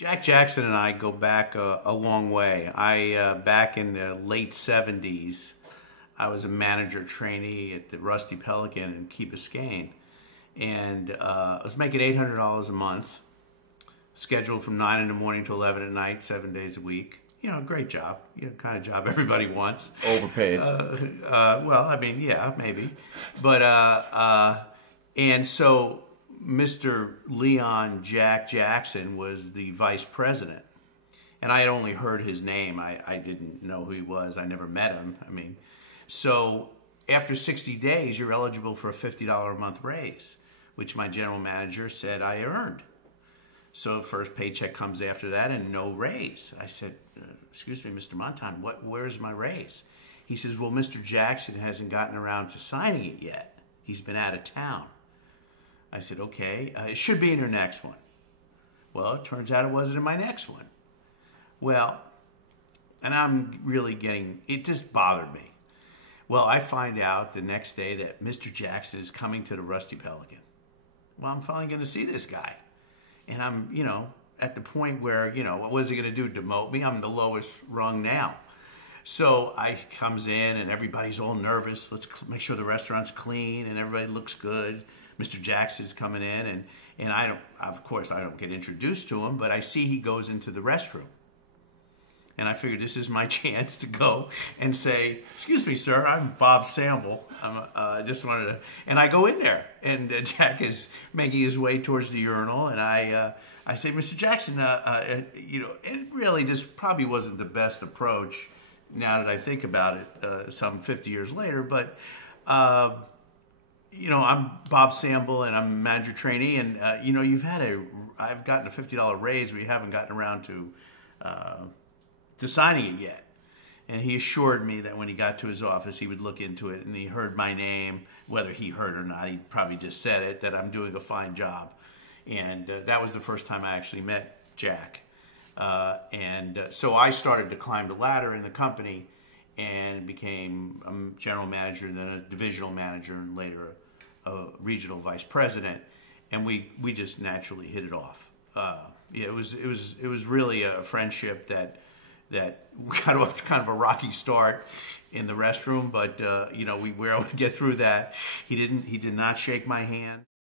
Jack Jackson and I go back a long way. Back in the late 70s, I was a manager trainee at the Rusty Pelican in Key Biscayne. And I was making $800 a month, scheduled from 9 in the morning to 11 at night, 7 days a week. You know, great job. You know, kind of job everybody wants. Overpaid. Well, I mean, yeah, maybe. But, and so Mr. Leon Jack Jackson was the vice president. And I had only heard his name. I didn't know who he was. I never met him. I mean, so after 60 days, you're eligible for a $50 a month raise, which my general manager said I earned. So first paycheck comes after that and no raise. I said, excuse me, Mr. Montan, where's my raise? He says, well, Mr. Jackson hasn't gotten around to signing it yet. He's been out of town. I said, okay, it should be in your next one. Well, it turns out it wasn't in my next one. Well, and I'm really it just bothered me. Well, I find out the next day that Mr. Jackson is coming to the Rusty Pelican. Well, I'm finally going to see this guy. And I'm, you know, at the point where, you know, what was he going to do, demote me? I'm the lowest rung now. So I comes in and everybody's all nervous. Let's make sure the restaurant's clean and everybody looks good. Mr. Jackson's coming in and I don't, of course, I don't get introduced to him, but I see he goes into the restroom. And I figured this is my chance to go and say, excuse me, sir, I'm Bob Sample. I just wanted to, and I go in there, and Jack is making his way towards the urinal, and I say, Mr. Jackson, you know, it really just probably wasn't the best approach now that I think about it, some 50 years later, but, you know, I'm Bob Sample, and I'm a manager trainee, and, you know, I've gotten a $50 raise, but you haven't gotten around to signing it yet. And he assured me that when he got to his office, he would look into it, and he heard my name, whether he heard or not, he probably just said it, that I'm doing a fine job. And that was the first time I actually met Jack. So I started to climb the ladder in the company and became a general manager, then a divisional manager, and later a regional vice president. And we just naturally hit it off. Yeah, it was really a friendship that got off to kind of a rocky start in the restroom, but you know, we were able to get through that. He did not shake my hand.